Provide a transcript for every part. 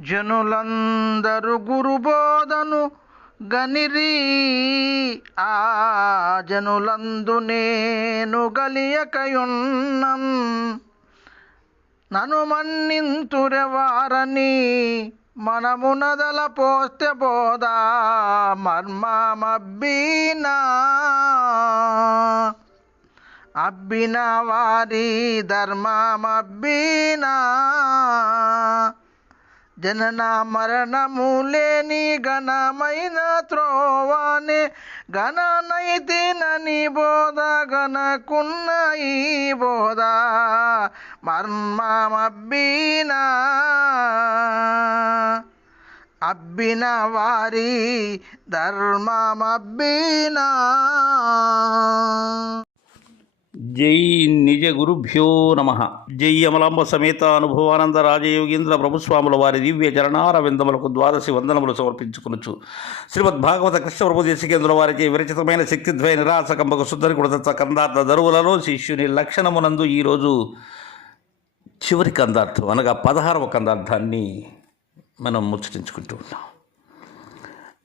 జనులందరు గురుబోధను గనిరి. ఆ జనులందు నేను గలియకయున్నం. నను మన్నింతురెవారని మనమునదల పోస్తే బోధా మర్మమబ్బీనా. అబ్బిన వారి ధర్మమబ్బీనా. జనన మరణము లేని ఘనమైన త్రోవానే ఘననైతినని బోధ గనకున్న ఈ బోధ. మర్మమబ్బీనా అబ్బిన వారి ధర్మమబ్బీనా జై నిజ గురుభ్యో నమ. జై అమలాంబ సమేత అనుభవానంద రాజయోగీంద్ర ప్రభుస్వాముల వారి దివ్య చరణారవిందములకు ద్వాదశి వందనములు సమర్పించుకునుచు. శ్రీమద్ భాగవత కృష్ణ ప్రభు దేశికేంద్రుల వారికి విరచితమైన శక్తిద్వయ నిరాసకంబకు శుద్ధరి కుడత కందార్థ దరువులలో శిష్యుని లక్షణమునందు ఈరోజు చివరి కందార్థం అనగా పదహారవ కందార్థాన్ని మనం ముచ్చటించుకుంటూ ఉన్నాం.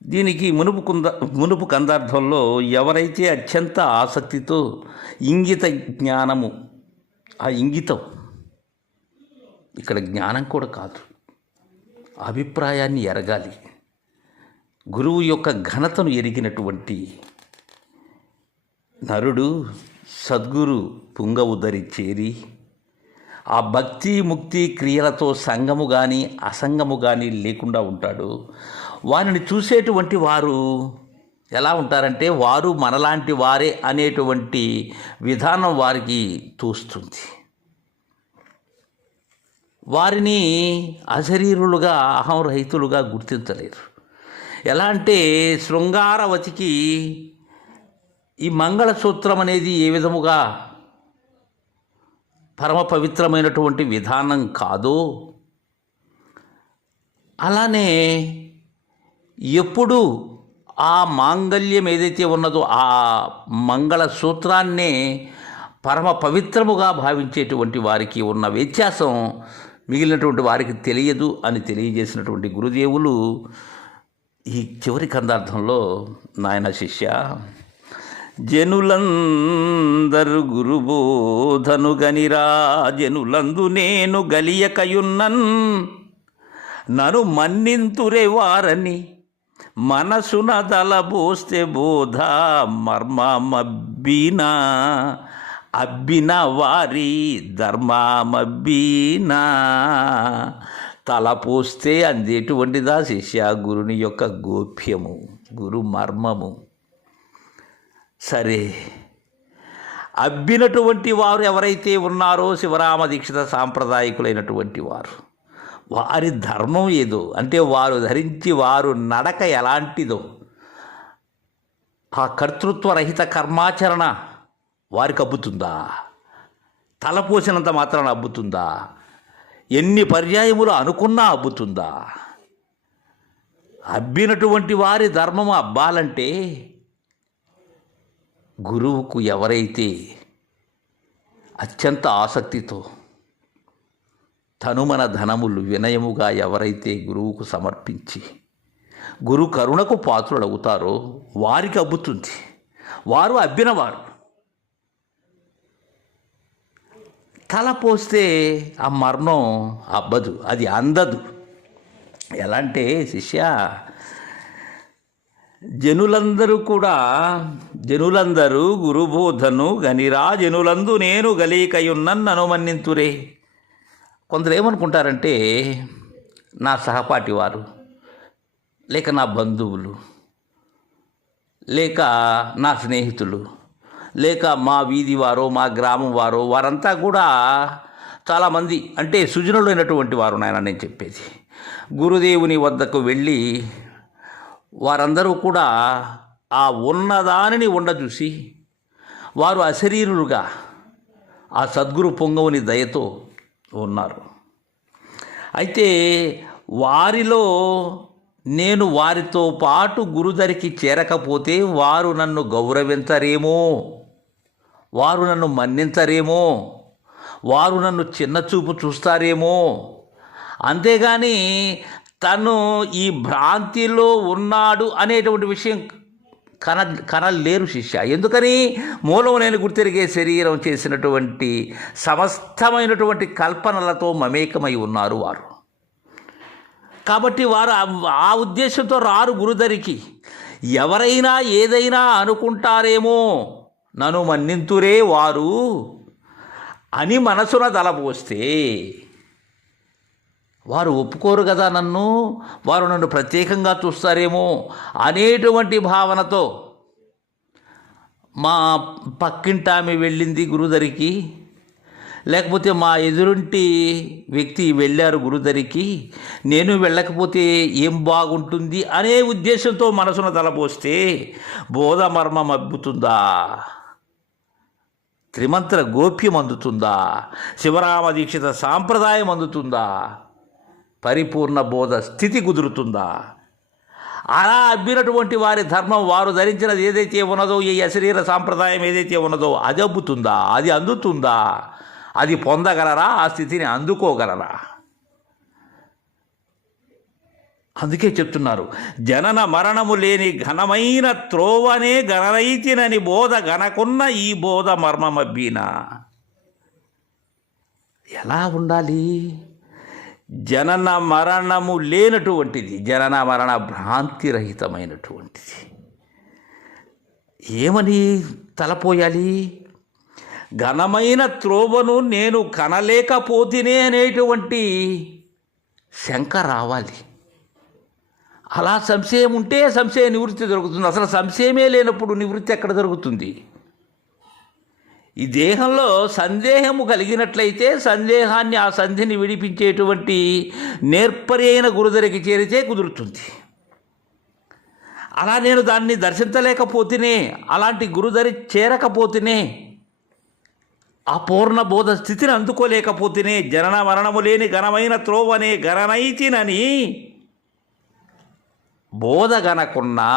దీనికి మునుపు కుంద మునుపు కందార్థంలో ఎవరైతే అత్యంత ఆసక్తితో ఇంగిత జ్ఞానము ఆ ఇంగితం ఇక్కడ జ్ఞానం కూడా కాదు అభిప్రాయాన్ని ఎరగాలి. గురువు యొక్క ఘనతను ఎరిగినటువంటి నరుడు సద్గురు పుంగవుదరి చేరి ఆ భక్తి ముక్తి క్రియలతో సంగము కానీ అసంగము కానీ లేకుండా ఉంటాడు. వారిని చూసేటువంటి వారు ఎలా ఉంటారంటే వారు మనలాంటి వారే అనేటువంటి విధానం వారికి తోస్తుంది. వారిని అశరీరులుగా అహంరహితులుగా గుర్తించలేరు. ఎలా అంటే శృంగారవతికి ఈ మంగళసూత్రం అనేది ఏ విధముగా పరమ పవిత్రమైనటువంటి విధానం కాదు అలానే ఎప్పుడు ఆ మాంగళ్యం ఏదైతే ఉన్నదో ఆ మంగళ సూత్రాన్నే పరమ పవిత్రముగా భావించేటువంటి వారికి ఉన్న వ్యత్యాసం మిగిలినటువంటి వారికి తెలియదు అని తెలియజేసినటువంటి గురుదేవులు ఈ చివరి కందార్థంలో నాయన శిష్య జనులందరు గురుబోధను గనిరా జనులందు నేను గలియకయున్నన్ నను మన్నింతురే వారని మనసున తలబోస్తే బోధ మర్మమబ్బిన అబ్బిన వారి ధర్మమబ్బిన. తలపోస్తే అందేటువంటిదా శిష్య గురుని యొక్క గోప్యము గురు మర్మము. సరే అబ్బినటువంటి వారు ఎవరైతే ఉన్నారో శివరామ దీక్షిత సాంప్రదాయకులైనటువంటి వారు. వారి ధర్మం ఏదో? అంటే వారు ధరించి వారు నడక ఎలాంటిదో? ఆ కర్తృత్వరహిత కర్మాచరణ వారికి అబ్బుతుందా? తలపోసినంత మాత్రాన అబ్బుతుందా? ఎన్ని పర్యాయములు అనుకున్నా అబ్బుతుందా? అబ్బినటువంటి వారి ధర్మము అబ్బాలంటే గురువుకు ఎవరైతే అత్యంత ఆసక్తితో తనుమన ధనములు వినయముగా ఎవరైతే గురువుకు సమర్పించి గురు కరుణకు పాత్రులవుతారో వారికి అబ్బుతుంది. వారు అబ్బినవారు. తల పోస్తే ఆ మర్మం అబ్బదు అది అందదు. ఎలా అంటే శిష్య జనులందరూ కూడా జనులందరూ గురుబోధను గనిరా జనులందు నేను గలీకయున్నన్ అనుమన్నింతురే. కొందరు ఏమనుకుంటారంటే నా సహపాఠి వారు లేక నా బంధువులు లేక నా స్నేహితులు లేక మా వీధి వారో మా గ్రామం వారో వారంతా కూడా చాలామంది అంటే సుజనులైనటువంటి వారు నాయన నేను చెప్పేది. గురుదేవుని వద్దకు వెళ్ళి వారందరూ కూడా ఆ ఉన్నదానిని ఉండజూసి వారు అశరీరులుగా ఆ సద్గురు పొంగవుని దయతో ఉన్నారు. అయితే వారిలో నేను వారితో పాటు గురుదరికి చేరకపోతే వారు నన్ను గౌరవించరేమో? వారు నన్ను మన్నించరేమో? వారు నన్ను చిన్నచూపు చూస్తారేమో? అంతేగాని తను ఈ భ్రాంతిలో ఉన్నాడు అనేటువంటి విషయం కన కనలేరు శిష్య. ఎందుకని? మూలం నేను గుర్తిరిగే శరీరం చేసినటువంటి సమస్తమైనటువంటి కల్పనలతో మమేకమై ఉన్నారు వారు. కాబట్టి వారు ఆ- ఆ ఉద్దేశంతో రారు గురుదరికి. ఎవరైనా ఏదైనా అనుకుంటారేమో నన్ను మన్నింతురే వారు అని మనసున తలపోస్తే వారు ఒప్పుకోరు కదా నన్ను? వారు నన్ను ప్రత్యేకంగా చూస్తారేమో అనేటువంటి భావనతో మా పక్కింటి ఆమె వెళ్ళింది గురుదరికి. లేకపోతే మా ఎదురుంటి వ్యక్తి వెళ్ళారు గురుదరికి. నేను వెళ్ళకపోతే ఏం బాగుంటుంది అనే ఉద్దేశంతో మనసును తలపోస్తే బోధ మర్మం అబ్బుతుందా త్రిమంత్ర గోప్యం అందుతుందా? శివరామ దీక్షిత సాంప్రదాయం అందుతుందా? పరిపూర్ణ బోధ స్థితి కుదురుతుందా? అలా అబ్బినటువంటి వారి ధర్మం వారు ధరించినది ఏదైతే ఉన్నదో ఈ అశరీర సాంప్రదాయం ఏదైతే ఉన్నదో అది అబ్బుతుందా? అది అందుతుందా? అది పొందగలరా? ఆ స్థితిని అందుకోగలరా? అందుకే చెప్తున్నారు జనన మరణము లేని ఘనమైన త్రోవనే గణరైతినని బోధ గనకున్న ఈ బోధ మర్మమబ్బీనా? ఎలా ఉండాలి? జనన మరణము లేనటువంటిది జనన మరణ భ్రాంతి రహితమైనటువంటిది. ఏమని తలపోయాలి? ఘనమైన త్రోవను నేను కనలేకపోతేనే అనేటువంటి శంక రావాలి. అలా సంశయం ఉంటే సంశయ నివృత్తి దొరుకుతుంది. అసలు సంశయమే లేనప్పుడు నివృత్తి ఎక్కడ దొరుకుతుంది? ఈ దేహంలో సందేహము కలిగినట్లయితే సందేహాన్ని ఆ సంధిని విడిపించేటువంటి నేర్పరి అయిన గురుదరికి చేరితే కుదురుతుంది. అలా నేను దాన్ని దర్శించలేకపోతేనే అలాంటి గురుదరి చేరకపోతేనే ఆ పూర్ణ బోధ స్థితిని అందుకోలేకపోతేనే జనన మరణము లేని ఘనమైన త్రోవనే గణనైతినని బోధ గనకున్నా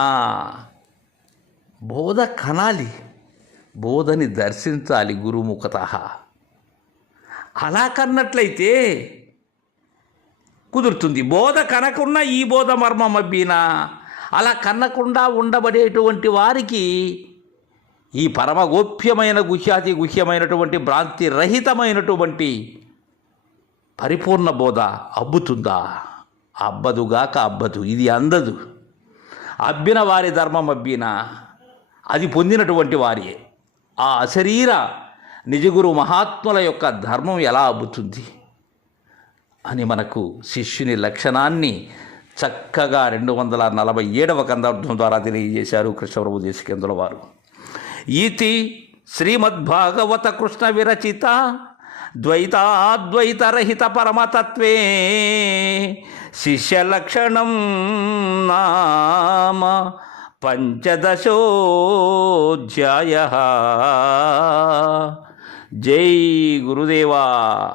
బోధ కనాలి. బోధని దర్శించాలి గురుముఖత. అలా కన్నట్లయితే కుదురుతుంది. బోధ కనకున్న ఈ బోధ మర్మం అబ్బీనా? అలా కన్నకుండా ఉండబడేటువంటి వారికి ఈ పరమ గోప్యమైన గుహ్యాతి గుహ్యమైనటువంటి భ్రాంతి రహితమైనటువంటి పరిపూర్ణ బోధ అబ్బుతుందా? అబ్బదుగాక అబ్బదు. ఇది అందదు. అబ్బిన వారి ధర్మం అబ్బినా? అది పొందినటువంటి వారియే. ఆ అశరీర నిజగురు మహాత్ముల యొక్క ధర్మం ఎలా అబ్బుతుంది అని మనకు శిష్యుని లక్షణాన్ని చక్కగా రెండు వందల నలభై ఏడవ కందార్థం ద్వారా తెలియజేశారు కృష్ణప్రభు దేశకేంద్రుల వారు. ఇది శ్రీమద్భాగవత కృష్ణ విరచిత ద్వైతాద్వైతరహిత పరమతత్వే శిష్యలక్షణం నామ पंचदशोध्याय जय गुरुदेवा।